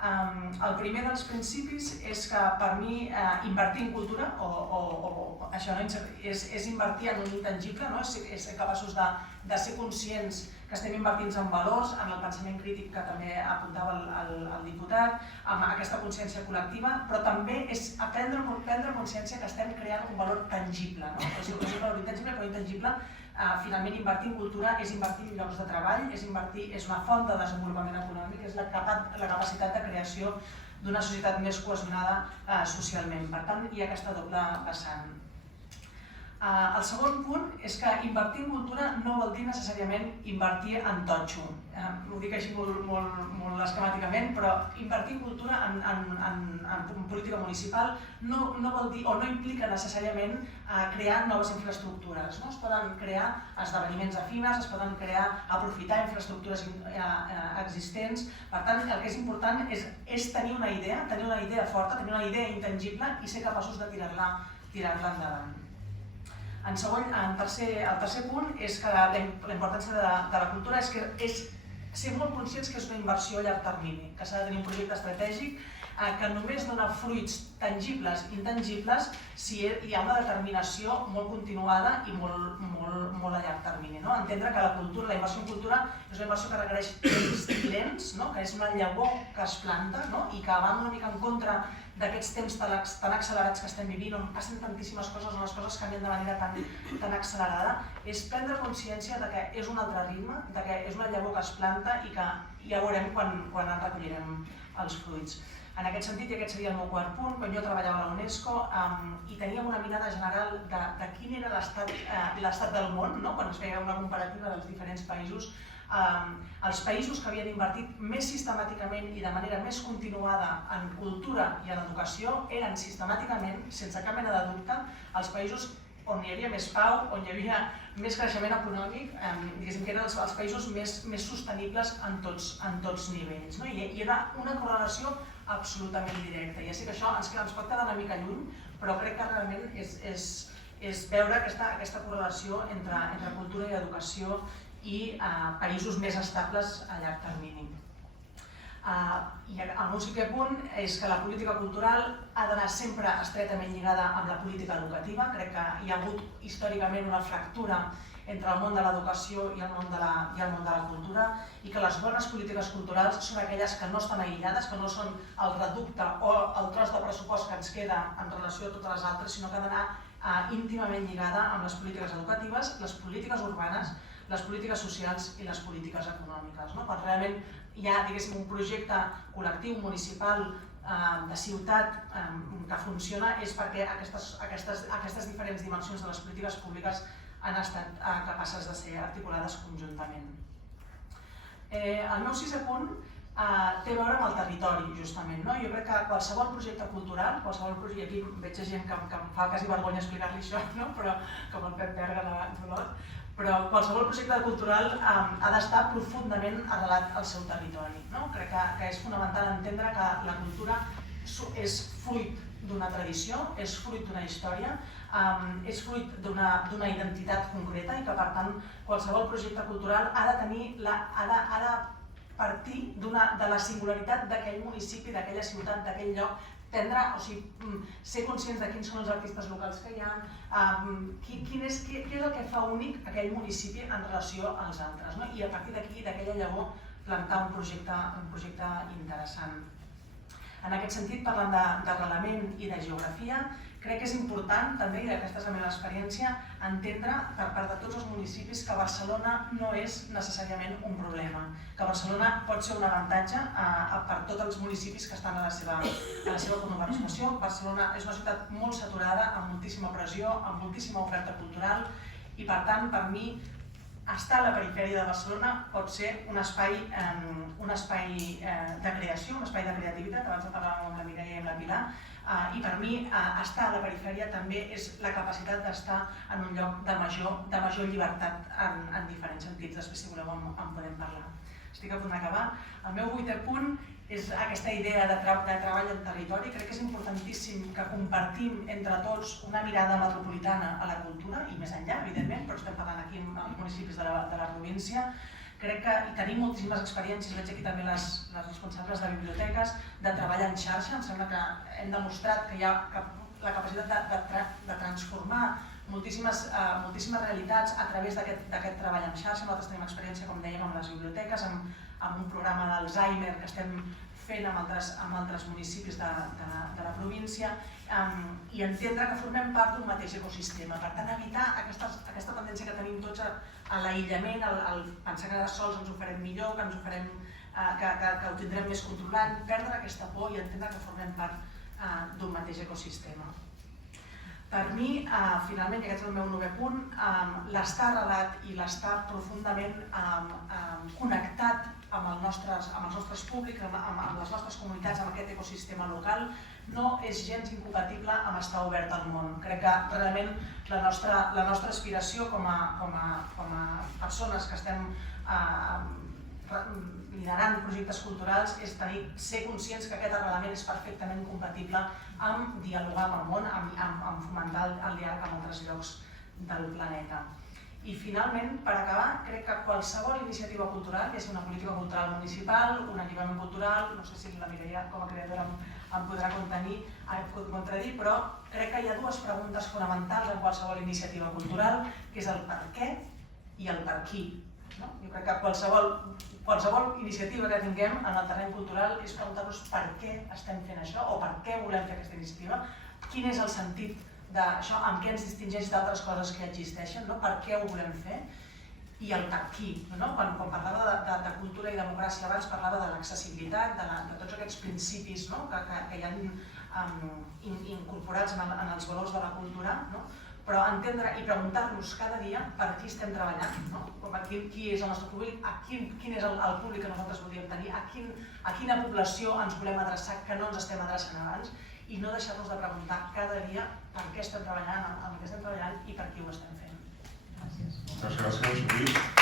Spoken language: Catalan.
El primer dels principis és que per mi invertir en cultura, això és invertir en un intangible, és ser capaços de ser conscients que estem invertint en valors, en el pensament crític que també apuntava el diputat, amb aquesta consciència col·lectiva, però també és prendre consciència que estem creant un valor tangible. És un valor intangible, però intangible. Finalment, invertir en cultura és invertir en llocs de treball, és una font de desenvolupament econòmic, és la capacitat de creació d'una societat més cohesionada socialment. Per tant, hi ha aquesta doble vessant. El segon punt és que invertir en cultura no vol dir necessàriament invertir en totxo. Ho dic així molt esquemàticament, però invertir en cultura en política municipal no vol dir o no implica necessàriament crear noves infraestructures. Es poden crear esdeveniments efímers, es poden aprofitar infraestructures existents. Per tant, el que és important és tenir una idea forta, tenir una idea intangible i ser capaços de tirar-la endavant. El tercer punt és que la importància de la cultura és ser molt conscients que és una inversió a llarg termini, que s'ha de tenir un projecte estratègic que només dona fruits tangibles i intangibles si hi ha una determinació molt continuada i molt a llarg termini. Entendre que la inversió en cultura és una inversió que requereix temps lents, que és una llavor que es planta i que va una mica en contra d'aquests temps tan accelerats que estem vivint, on passen tantíssimes coses, on les coses canvien de manera tan accelerada, és prendre consciència que és un altre ritme, que és una llavor que es planta i que ja veurem quan en recollirem els fruits. En aquest sentit, i aquest seria el meu quart punt, quan jo treballava a la UNESCO i teníem una mirada general de quin era l'estat del món, quan es feia una comparativa dels diferents països, els països que havien invertit més sistemàticament i de manera més continuada en cultura i en educació eren sistemàticament, sense cap mena de dubte, els països on hi havia més pau, on hi havia més creixement econòmic, diguéssim que eren els països més sostenibles en tots nivells. I era una correlació absolutament directa. Ja sé que això ens pot quedar una mica lluny, però crec que realment és veure aquesta correlació entre cultura i educació i països més estables a llarg termini. I el meu cinquè punt és que la política cultural ha d'anar sempre estretament lligada amb la política educativa. Crec que hi ha hagut històricament una fractura entre el món de l'educació i el món de la cultura i que les bones polítiques culturals són aquelles que no estan aïllades, que no són el reducte o el tros de pressupost que ens queda en relació a totes les altres, sinó que ha d'anar íntimament lligada amb les polítiques educatives, les polítiques urbanes, les polítiques socials i les polítiques econòmiques. Quan realment hi ha un projecte col·lectiu, municipal, de ciutat que funciona és perquè aquestes diferents dimensions de les polítiques públiques han estat capaces de ser articulades conjuntament. El meu sisè punt té a veure amb el territori, justament. Jo crec que qualsevol projecte cultural, i aquí veig gent que em fa quasi vergonya explicar-li això, però com el Pep Berga d'Olot, però qualsevol projecte cultural ha d'estar profundament arrelat al seu territori. Crec que és fonamental entendre que la cultura és fruit d'una tradició, és fruit d'una història, és fruit d'una identitat concreta i que, per tant, qualsevol projecte cultural ha de partir de la singularitat d'aquell municipi, d'aquella ciutat, d'aquell lloc, ser conscients de quins són els artistes locals que hi ha, què és el que fa únic aquell municipi en relació als altres, i a partir d'aquí, d'aquella llavor, plantar un projecte interessant. En aquest sentit, parlant d'arrelament i de geografia, crec que és important també, i aquesta és la meva experiència, entendre per part de tots els municipis que Barcelona no és necessàriament un problema, que Barcelona pot ser un avantatge per tots els municipis que estan a la seva conurbació. Barcelona és una ciutat molt saturada, amb moltíssima pressió, amb moltíssima oferta cultural i, per tant, per mi, estar a la perifèria de Barcelona pot ser un espai de creació, un espai de creativitat, abans de parlar amb la Mireia i amb la Pilar, i per mi estar a la perifèria també és la capacitat d'estar en un lloc de major llibertat en diferents sentits. Després, si voleu, en podem parlar. Estic a punt d'acabar. El meu 8è punt és aquesta idea de treball en territori. Crec que és importantíssim que compartim entre tots una mirada metropolitana a la cultura, i més enllà, evidentment, però estem parlant aquí en municipis de la província, crec que hi tenim moltíssimes experiències, veig aquí també les responsables de biblioteques, de treball en xarxa. Em sembla que hem demostrat que hi ha la capacitat de transformar moltíssimes realitats a través d'aquest treball en xarxa. Nosaltres tenim experiència, com dèiem, amb les biblioteques, amb un programa d'Alzheimer que estem fent amb altres municipis de la província, i entendre que formem part d'un mateix ecosistema. Per tant, evitar aquesta tendència que tenim tots a l'aïllament, al pensar que sols ens ho farem millor, que ho tindrem més controlat, perdre aquesta por i entendre que formem part d'un mateix ecosistema. Per mi, finalment, i aquest és el meu 9è punt, l'estar arrelat i l'estar profundament connectat amb els nostres públics, amb les nostres comunitats, amb aquest ecosistema local, no és gens incompatible amb estar obert al món. Crec que realment la nostra aspiració com a persones que estem liderant projectes culturals és ser conscients que aquest arrelament és perfectament compatible amb dialogar amb el món, amb fomentar el diàleg amb altres llocs del planeta. I finalment, per acabar, crec que qualsevol iniciativa cultural, ja sigui una política cultural municipal, un equipament cultural, no sé si la Mireia com a creadora em podrà contradir, però crec que hi ha dues preguntes fonamentals en qualsevol iniciativa cultural, que és el per què i el per qui. Jo crec que qualsevol iniciativa que tinguem en el terreny cultural és preguntar-nos per què estem fent això o per què volem fer aquesta iniciativa, quin és el sentit d'això, amb què ens distingeix d'altres coses que existeixen, per què ho volem fer, i el per qui. Quan parlava de cultura i democràcia abans, parlava de l'accessibilitat, de tots aquests principis que hi ha incorporats en els valors de la cultura, però entendre i preguntar-nos cada dia per qui estem treballant, qui és el nostre públic, quin és el públic que nosaltres voldríem tenir, a quina població ens volem adreçar que no ens estem adreçant abans, i no deixar-nos de preguntar cada dia per què estem treballant, amb què estem treballant i per qui ho estem fent. Gràcies. Moltes gràcies, Lluís.